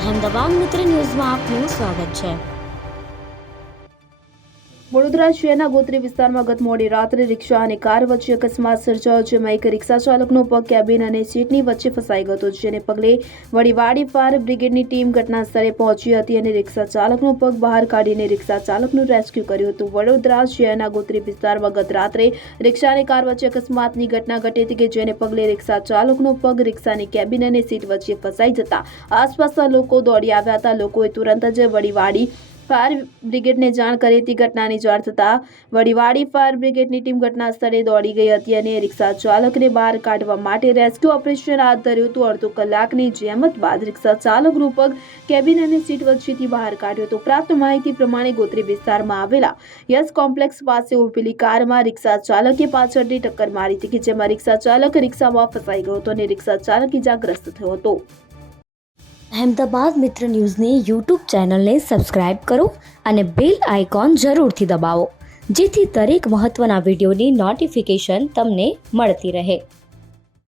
અહેમદાબાદ મિત્ર ન્યૂઝમાં આપનું સ્વાગત છે। વડોદરા શહેરના ગોત્રી વિસ્તારમાં ગત મોડી રાત્રે રિક્ષા અને કાર વચ્ચે અકસ્માત સર્જાયો, જેમાં એક રિક્ષા ચાલકનો પગ કેબિન અને સીટની વચ્ચે ફસાઈ ગયો હતો, જેને પગલે વડીવાડી ફાયર બ્રિગેડની ટીમ ઘટના સ્થળે પહોંચી હતી અને રિક્ષા ચાલકનો પગ બહાર કાઢીને રિક્ષા ચાલકનું રેસ્ક્યુ કર્યું હતું। વડોદરા શહેરના ગોત્રી વિસ્તારમાં ગત રાત્રે રિક્ષા અને કાર વચ્ચે અકસ્માતની ઘટના ઘટી હતી કે જેને પગલે રિક્ષા ચાલકનો પગ રિક્ષાની કેબિન અને સીટ વચ્ચે ફસાઈ જતા આસપાસના લોકો દોડી આવ્યા હતા। લોકોએ તુરંત જ વડીવાડી ફાયર બ્રિગેડને જાણ કરી હતી। ઘટનાની જાણ થતાં વડીવાડી ફાયર બ્રિગેડની ટીમ ઘટના સ્થળે દોડી ગઈ હતી અને રિક્ષા ચાલકને બહાર કાઢવા માટે રેસ્ક્યુ ઓપરેશન હાથ ધર્યું હતું। અડધો કલાકની જહેમત બાદ રિક્ષા ચાલકનું પગ કેબિન અને સીટ વચ્ચેથી બહાર કાઢ્યો હતો। પ્રાપ્ત માહિતી પ્રમાણે ગોત્રી વિસ્તારમાં આવેલા યસ કોમ્પ્લેક્સ પાસે ઉભેલી કારમાં રિક્ષા ચાલકે પાછળથી ટક્કર મારી હતી, કે જેમાં રિક્ષા ચાલક રિક્ષામાં ફસાઈ ગયો હતો અને રિક્ષા ચાલક ઇજાગ્રસ્ત થયો હતો। અહેમદાબાદ મિત્ર ન્યૂઝની યુટ્યુબ ચેનલને સબસ્ક્રાઇબ કરો અને બેલ આઇકોન જરૂરથી દબાવો, જેથી દરેક મહત્ત્વના વિડીયોની નોટિફિકેશન તમને મળતી રહે।